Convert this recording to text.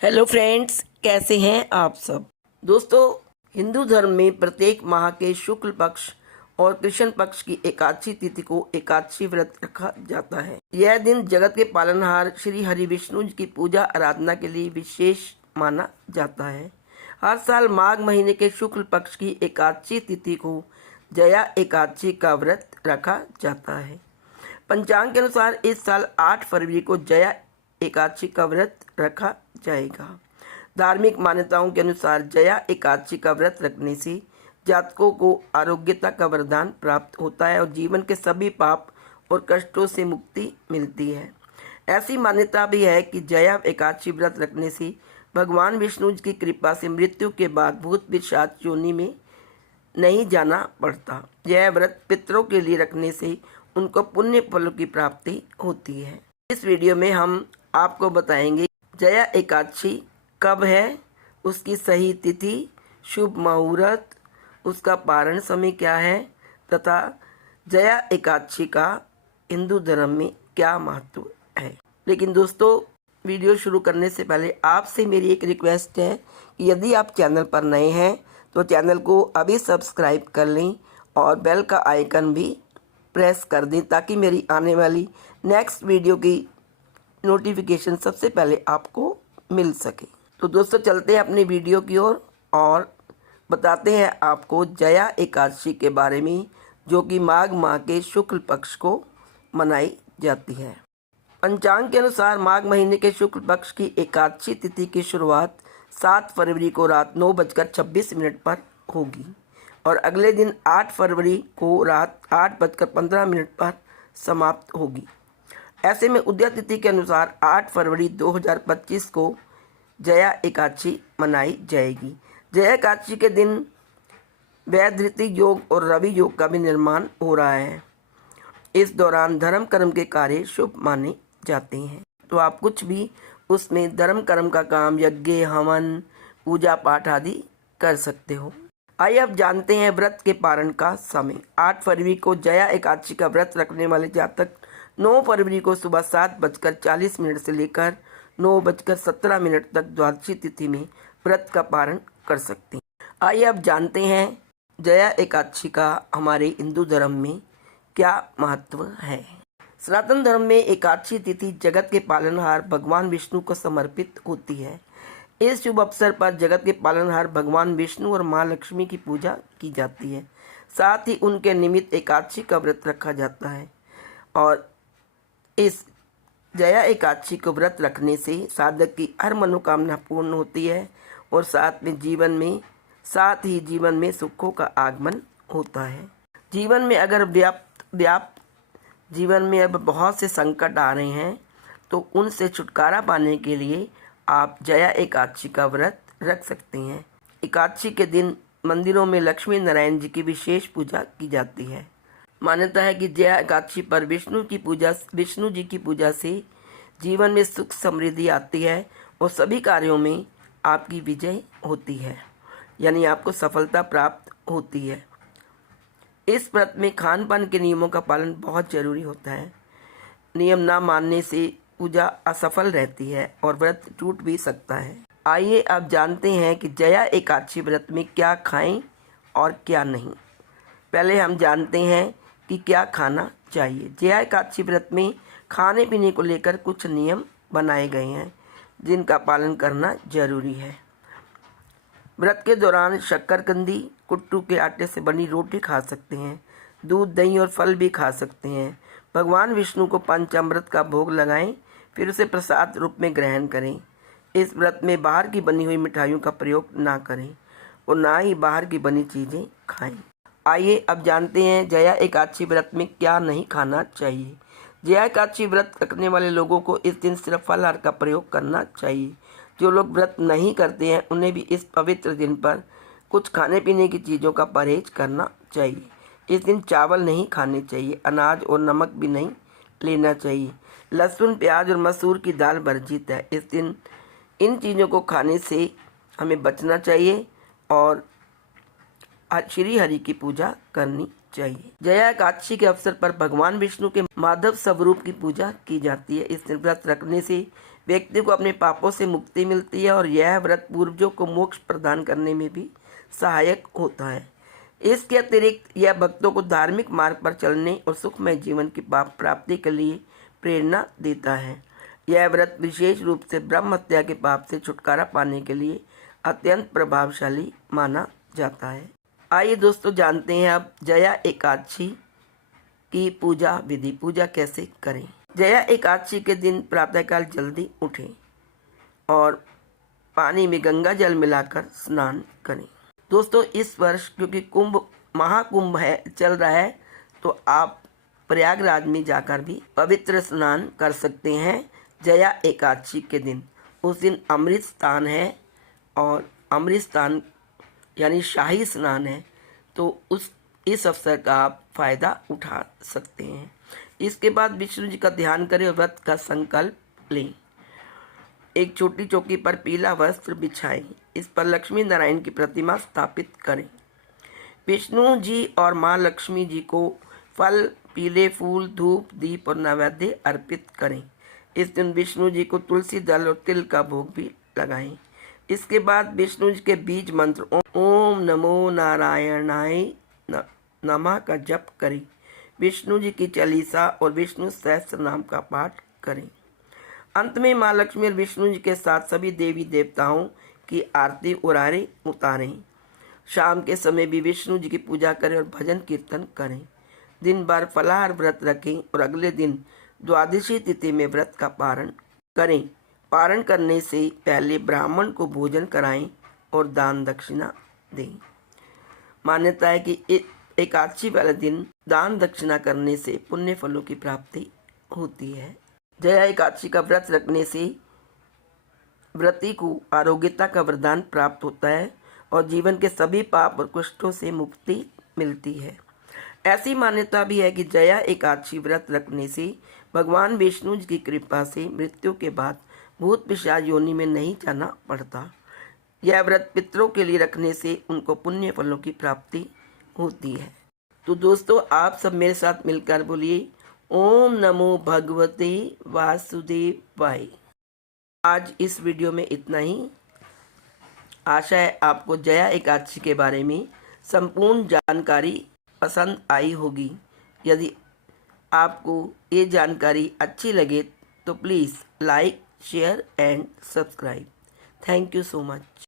Hello friends, कैसे हैं आप सब। दोस्तों, हिंदू धर्म में प्रत्येक माह के शुक्ल पक्ष और कृष्ण पक्ष की एकादशी तिथि को एकादशी व्रत रखा जाता है। यह दिन जगत के पालनहार श्री हरि विष्णु जी की पूजा आराधना के लिए विशेष माना जाता है। हर साल माघ महीने के शुक्ल पक्ष की एकादशी तिथि को जया एकादशी का व्रत रखा जाता है। पंचांग के अनुसार इस साल 8 फरवरी को जया एकादशी का व्रत रखा जाएगा। धार्मिक मान्यताओं के अनुसार जया एकादशी का व्रत रखने से जातकों को आरोग्यता का वरदान प्राप्त होता है और जीवन के सभी पाप और कष्टों से मुक्ति मिलती है। ऐसी मान्यता भी है कि जया एकादशी व्रत रखने से भगवान विष्णु जी की कृपा से मृत्यु के बाद भूत पिशाच योनि में नहीं जाना पड़ता। यह व्रत पितरों के लिए रखने से उनको पुण्य फलों की प्राप्ति होती है। इस वीडियो में हम आपको बताएंगे जया एकादशी कब है, उसकी सही तिथि, शुभ मुहूर्त, उसका पारण समय क्या है तथा जया एकादशी का हिंदू धर्म में क्या महत्व है। लेकिन दोस्तों, वीडियो शुरू करने से पहले आपसे मेरी एक रिक्वेस्ट है कि यदि आप चैनल पर नए हैं तो चैनल को अभी सब्सक्राइब कर लें और बेल का आइकन भी प्रेस कर दें ताकि मेरी आने वाली नेक्स्ट वीडियो की नोटिफिकेशन सबसे पहले आपको मिल सके। तो दोस्तों, चलते हैं अपनी वीडियो की ओर और बताते हैं आपको जया एकादशी के बारे में, जो कि माघ माह के शुक्ल पक्ष को मनाई जाती है। पंचांग के अनुसार माघ महीने के शुक्ल पक्ष की एकादशी तिथि की शुरुआत 7 फरवरी को रात 9:26 पर होगी और अगले दिन 8 फरवरी को रात 8:15 पर समाप्त होगी। ऐसे में उदया तिथि के अनुसार 8 फरवरी 2025 को जया एकादशी मनाई जाएगी। जया एकादशी के दिन वैधृति योग और रवि योग का भी निर्माण हो रहा है। इस दौरान धर्म कर्म के कार्य शुभ माने जाते हैं, तो आप कुछ भी उसमें धर्म कर्म का काम, यज्ञ, हवन, पूजा पाठ आदि कर सकते हो। आइए अब जानते हैं व्रत के पारण का समय। 8 फरवरी को जया एकादशी का व्रत रखने वाले जातक 9 फरवरी को सुबह 7:40 से लेकर 9:17 तक द्वादशी तिथि में व्रत का पारण कर सकते हैं। आइए अब जानते हैं जया एकादशी का हमारे हिंदू धर्म में क्या महत्व है। सनातन धर्म में एकादशी तिथि जगत के पालनहार भगवान विष्णु को समर्पित होती है। इस शुभ अवसर पर जगत के पालनहार भगवान विष्णु और माँ लक्ष्मी की पूजा की जाती है। साथ ही उनके निमित्त एकादशी का व्रत रखा जाता है और इस जया एकादशी को व्रत रखने से साधक की हर मनोकामना पूर्ण होती है और साथ ही जीवन में सुखों का आगमन होता है। जीवन में अगर जीवन में अब बहुत से संकट आ रहे हैं तो उनसे छुटकारा पाने के लिए आप जया एकादशी का व्रत रख सकते हैं। एकादशी के दिन मंदिरों में लक्ष्मी नारायण जी की विशेष पूजा की जाती है। मान्यता है कि जया एकादशी पर विष्णु जी की पूजा से जीवन में सुख समृद्धि आती है और सभी कार्यों में आपकी विजय होती है, यानी आपको सफलता प्राप्त होती है। इस व्रत में खान पान के नियमों का पालन बहुत जरूरी होता है। नियम ना मानने से पूजा असफल रहती है और व्रत टूट भी सकता है। आइए अब जानते हैं कि जया एकादशी व्रत में क्या खाएं और क्या नहीं। पहले हम जानते हैं कि क्या खाना चाहिए। जया एकादशी व्रत में खाने पीने को लेकर कुछ नियम बनाए गए हैं जिनका पालन करना जरूरी है। व्रत के दौरान शक्करकंदी, कुट्टू के आटे से बनी रोटी खा सकते हैं। दूध, दही और फल भी खा सकते हैं। भगवान विष्णु को पंचामृत का भोग लगाएं, फिर उसे प्रसाद रूप में ग्रहण करें। इस व्रत में बाहर की बनी हुई मिठाइयों का प्रयोग ना करें और ना ही बाहर की बनी चीज़ें खाएं। आइए अब जानते हैं जया एकादशी व्रत में क्या नहीं खाना चाहिए। जया एकादशी व्रत रखने वाले लोगों को इस दिन सिर्फ फलाहार का प्रयोग करना चाहिए। जो लोग व्रत नहीं करते हैं उन्हें भी इस पवित्र दिन पर कुछ खाने पीने की चीज़ों का परहेज करना चाहिए। इस दिन चावल नहीं खाने चाहिए, अनाज और नमक भी नहीं लेना चाहिए। लहसुन, प्याज और मसूर की दाल वर्जित है। इस दिन इन चीज़ों को खाने से हमें बचना चाहिए और श्री हरि की पूजा करनी चाहिए। जया एकादशी के अवसर पर भगवान विष्णु के माधव स्वरूप की पूजा की जाती है। इस दिन व्रत रखने से व्यक्ति को अपने पापों से मुक्ति मिलती है और यह व्रत पूर्वजों को मोक्ष प्रदान करने में भी सहायक होता है। इसके अतिरिक्त यह भक्तों को धार्मिक मार्ग पर चलने और सुखमय जीवन की प्राप्ति के लिए प्रेरणा देता है। यह व्रत विशेष रूप से ब्रह्म हत्या के पाप से छुटकारा पाने के लिए अत्यंत प्रभावशाली माना जाता है। आइए दोस्तों जानते हैं अब जया एकादशी की पूजा विधि। पूजा कैसे करें। जया एकादशी के दिन प्रातःकाल जल्दी उठें और पानी में गंगा जल मिलाकर स्नान करें। दोस्तों इस वर्ष क्योंकि महाकुंभ चल रहा है, तो आप प्रयागराज में जाकर भी पवित्र स्नान कर सकते हैं जया एकादशी के दिन। उस दिन अमृत स्नान है और अमृत स्नान यानी शाही स्नान है, तो इस अवसर का आप फायदा उठा सकते हैं। इसके बाद विष्णु जी का ध्यान करें और व्रत का संकल्प लें। एक छोटी चौकी पर पीला वस्त्र बिछाएं, इस पर लक्ष्मी नारायण की प्रतिमा स्थापित करें। विष्णु जी और माँ लक्ष्मी जी को फल, पीले फूल, धूप, दीप और नैवेद्य अर्पित करें। इस दिन विष्णु जी को तुलसी दल और तिल का भोग भी लगाएं। इसके बाद विष्णु जी के बीज मंत्र ओम नमो नारायणाय नमः का जप करें। विष्णु जी की चालीसा और विष्णु सहस्त्र नाम का पाठ करें। अंत में माँ लक्ष्मी और विष्णु जी के साथ सभी देवी देवताओं की आरती उतारें। शाम के समय भी विष्णु जी की पूजा करें और भजन कीर्तन करें। दिन भर फलाहार व्रत रखें और अगले दिन द्वादशी तिथि में व्रत का पारण करें। पारण करने से पहले ब्राह्मण को भोजन कराएं और दान दक्षिणा दें। मान्यता है कि एकादशी वाले दिन दान दक्षिणा करने से पुण्य फलों की प्राप्ति होती है। जया एकादशी का व्रत रखने से व्रती को आरोग्यता का वरदान प्राप्त होता है और जीवन के सभी पाप और कष्टों से मुक्ति मिलती है। ऐसी मान्यता भी है कि जया एकादशी व्रत रखने से भगवान विष्णु जी की कृपा से मृत्यु के बाद भूत पिशाच योनि में नहीं जाना पड़ता। यह व्रत पितरों के लिए रखने से उनको पुण्य फलों की प्राप्ति होती है। तो दोस्तों आप सब मेरे साथ मिलकर बोलिए ओम नमो भगवते वासुदेवाय। आज इस वीडियो में इतना ही। आशा है आपको जया एकादशी के बारे में संपूर्ण जानकारी पसंद आई होगी। यदि आपको ये जानकारी अच्छी लगे तो please like, share and subscribe. Thank you so much.